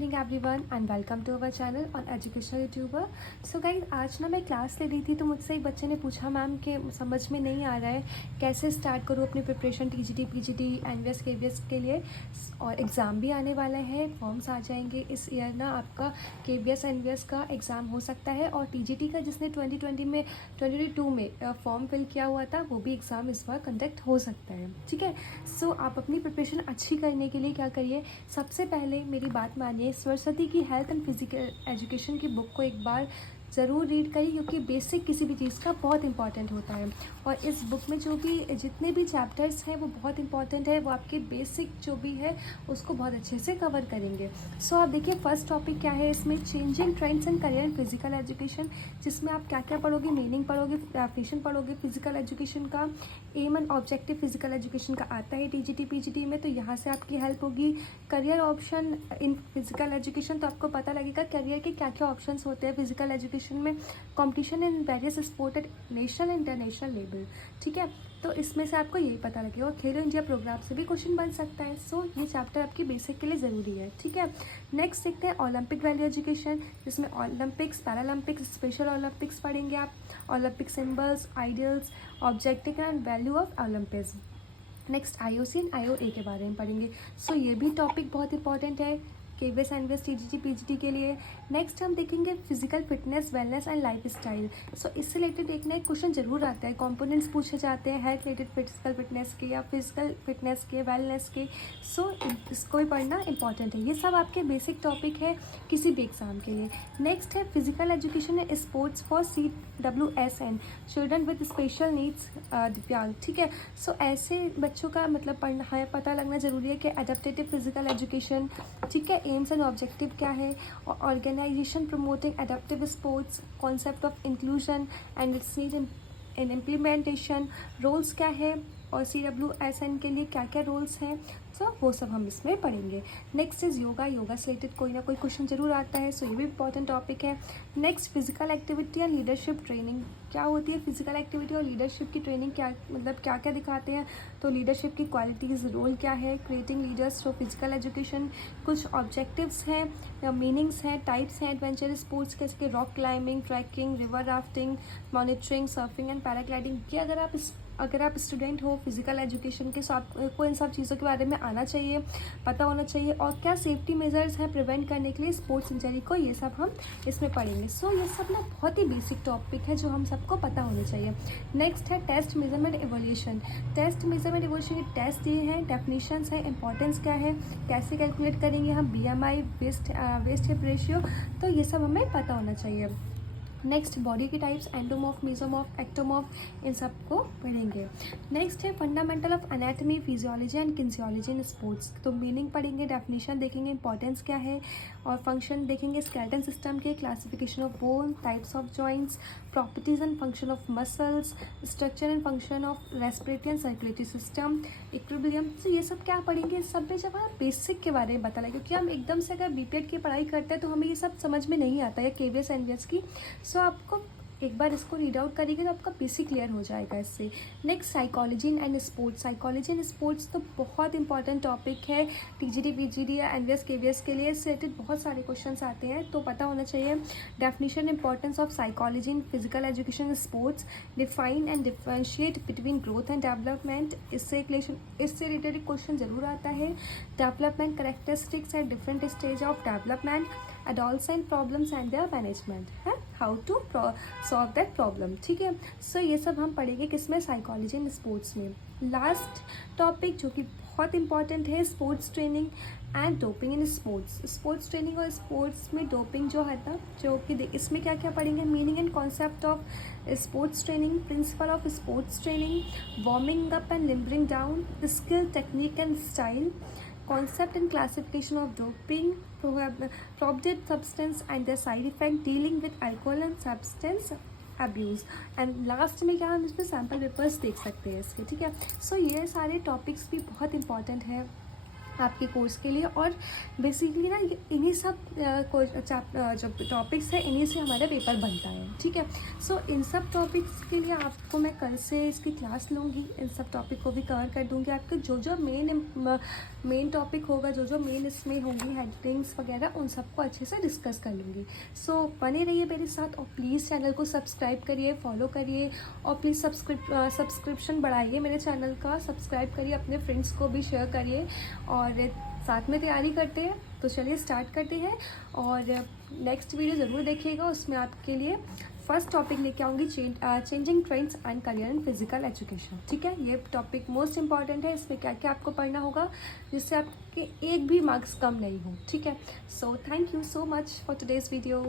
Evening everyone and welcome to our channel on educational YouTuber. So guys, आज ना मैं class ले रही थी तो मुझसे एक बच्चे ने पूछा मैम कि समझ में नहीं आ रहा है कैसे स्टार्ट करूँ अपनी preparation TGT PGT NVS KVS के लिए। और एग्ज़ाम भी आने वाला है, फॉर्म्स आ जाएंगे इस ईयर ना। आपका केवीएस एनवीएस का एग्ज़ाम हो सकता है और टीजीटी का जिसने 2022 में फॉर्म फिल किया हुआ था वो भी एग्ज़ाम इस बार कंडक्ट हो सकता है। ठीक है, सो आप अपनी प्रिपरेशन अच्छी करने के लिए क्या करिए, सबसे पहले मेरी बात मानिए, सरस्वती की हेल्थ एंड फिजिकल एजुकेशन की बुक को एक बार ज़रूर रीड करिए क्योंकि बेसिक किसी भी चीज़ का बहुत इंपॉर्टेंट होता है। और इस बुक में जो भी जितने भी चैप्टर्स हैं वो बहुत इंपॉर्टेंट है, वो आपके बेसिक जो भी है उसको बहुत अच्छे से कवर करेंगे। सो आप देखिए फर्स्ट टॉपिक क्या है इसमें, changing trends and career in physical education, जिसमें आप क्या क्या पढ़ोगे, मीनिंग पढ़ोगे, डेफिनेशन पढ़ोगे फिजिकल एजुकेशन का, aim and objective physical education का आता है टीजीटी पीजीटी में, तो यहाँ से आपकी हेल्प होगी। Career option in physical education, तो आपको पता लगेगा करियर के क्या क्या ऑप्शंस होते हैं फिजिकल एजुकेशन में। Competition in various sport at national international level, ठीक है, तो इसमें से आपको यही पता लगेगा। और खेलो इंडिया प्रोग्राम से भी क्वेश्चन बन सकता है। सो ये चैप्टर आपकी बेसिक के लिए ज़रूरी है। ठीक है, नेक्स्ट देखते हैं ओलंपिक वैल्यू एजुकेशन, जिसमें ओलंपिक्स, पैरालंपिक्स, स्पेशल ओलंपिक्स पढ़ेंगे आप, Olympic symbols, ideals, objective and value of Olympics. Next IOC and IOA के बारे में पढ़ेंगे। सो ये भी टॉपिक बहुत इंपॉर्टेंट है केवीएस एनवीएस टीजीटी पीजीटी के लिए। नेक्स्ट हम देखेंगे physical fitness, wellness and lifestyle. So इससे रिलेटेड एक ना एक क्वेश्चन जरूर आता है, कंपोनेंट्स पूछे जाते हैं हेल्थ रिलेटेड फिजिकल फिटनेस के या फिजिकल फिटनेस के, वेलनेस के। सो इसको भी पढ़ना इंपॉर्टेंट है। ये सब आपके बेसिक टॉपिक है किसी भी एग्जाम के लिए। नेक्स्ट है फिजिकल एजुकेशन है sports for CWSN, children with special needs, दिव्यांग। ठीक है, सो ऐसे बच्चों का मतलब पढ़ना है, पता लगना जरूरी है कि एडेप्टेटिव फिजिकल एजुकेशन, ठीक है, एम्स एंड ऑब्जेक्टिव क्या है, और organisation promoting adaptive sports, concept of inclusion and its need in implementation, roles क्या है और CWSN के लिए क्या क्या रोल्स हैं, सो वो सब हम इसमें पढ़ेंगे। नेक्स्ट इज़ योगा, योगा से रिलेटेड कोई ना कोई क्वेश्चन जरूर आता है, सो ये भी इंपॉर्टेंट टॉपिक है। Next physical activity and leadership training, क्या होती है फिजिकल एक्टिविटी और लीडरशिप की ट्रेनिंग, क्या मतलब क्या क्या दिखाते हैं, तो लीडरशिप की क्वालिटीज़, रोल क्या है, creating leaders for physical education, कुछ ऑब्जेक्टिव्स हैं, मीनिंग्स हैं, टाइप्स हैं एडवेंचर स्पोर्ट्स जैसे कि rock climbing, trekking, river rafting, monitoring, surfing and paragliding. ये अगर आप स्टूडेंट हो फिजिकल एजुकेशन के, सो आपको इन सब चीज़ों के बारे में आना चाहिए, पता होना चाहिए। और क्या सेफ्टी मेजर्स हैं प्रिवेंट करने के लिए स्पोर्ट्स इंजरी को, ये सब हम इसमें पढ़ेंगे। सो ये सब ना बहुत ही बेसिक टॉपिक है जो हम सबको पता होना चाहिए। नेक्स्ट है test measurement evolution, test measurement evolution के टेस्ट ये हैं, डेफिनेशंस है, इंपॉर्टेंस क्या है, कैसे कैलकुलेट करेंगे हम, BMI, वेस्ट हिप रेशियो, तो ये सब हमें पता होना चाहिए। नेक्स्ट बॉडी की टाइप्स, एंडोमॉर्फ, मेसोमॉर्फ, एक्टोमॉर्फ, इन सब को पढ़ेंगे। नेक्स्ट है fundamental of anatomy, physiology and kinesiology in sports, तो मीनिंग पढ़ेंगे, डेफिनेशन देखेंगे, इंपॉर्टेंस क्या है, और फंक्शन देखेंगे, स्केलेटन सिस्टम के, classification of bone, types of joints, properties and function of muscles, structure and function of respiratory and circulatory system, equilibrium. तो ये सब क्या पढ़ेंगे, इस सब में जब हम बेसिक के बारे में बता लगे, क्योंकि हम एकदम से अगर बीपीएड की पढ़ाई करते हैं तो हमें ये सब समझ में नहीं आता है केवीएस एनवीएस की। सो आपको एक बार इसको रीड आउट करिएगा तो आपका बेसिक क्लियर हो जाएगा इससे। Next psychology and sports, psychology and sports तो बहुत इंपॉर्टेंट टॉपिक है टीजीटी पीजीटी या एनवीएस केवीएस के लिए, इससे रिलेटेड बहुत सारे क्वेश्चंस आते हैं तो पता होना चाहिए। Definition, importance of psychology in physical education sports, define and differentiate between growth and development, इससे रिलेटेड क्वेश्चन जरूर आता है। Development characteristics at different stage of development, adolescent problems and their management है, how to solve that problem. ठीक है, so ये सब हम पढ़ेंगे किसमें, साइकोलॉजी एंड स्पोर्ट्स में। लास्ट टॉपिक जो कि बहुत इंपॉर्टेंट है, sports training and doping in sports, sports training और स्पोर्ट्स में डोपिंग जो है ना, जो कि इसमें क्या क्या पढ़ेंगे, meaning and concept of sports training, principle of sports training, warming up and limbering down, skill, technique and style, concept and classification of doping, prohibited substance and their side effect, dealing with alcohol and substance abuse, and last में क्या हम इसमें sample papers देख सकते हैं इसके। ठीक है, सो ये सारे टॉपिक्स भी बहुत इंपॉर्टेंट है आपके कोर्स के लिए। और बेसिकली ना इन्हीं सब जो टॉपिक्स है इन्हीं से हमारा पेपर बनता है, ठीक है। सो इन सब टॉपिक्स के लिए आपको मैं कल से इसकी क्लास लूँगी, इन सब टॉपिक को भी कवर कर दूँगी। आपके जो जो मेन टॉपिक होगा, जो जो मेन इसमें होंगी हेडिंग्स वगैरह, उन सबको अच्छे से डिस्कस कर लूँगी। सो बने रहिए मेरे साथ और प्लीज़ चैनल को सब्सक्राइब करिए, फॉलो करिए और प्लीज़ सब्सक्रिप्शन बढ़ाइए मेरे चैनल का, सब्सक्राइब करिए, अपने फ्रेंड्स को भी शेयर करिए और साथ में तैयारी करते हैं। तो चलिए स्टार्ट करते हैं और नेक्स्ट वीडियो ज़रूर देखिएगा, उसमें आपके लिए फर्स्ट टॉपिक लेके आऊँगी changing trends and career in physical education, ठीक है। ये टॉपिक मोस्ट इंपॉर्टेंट है, इसमें क्या क्या आपको पढ़ना होगा जिससे आपके एक भी मार्क्स कम नहीं हो, ठीक है। So thank you so much for today's video.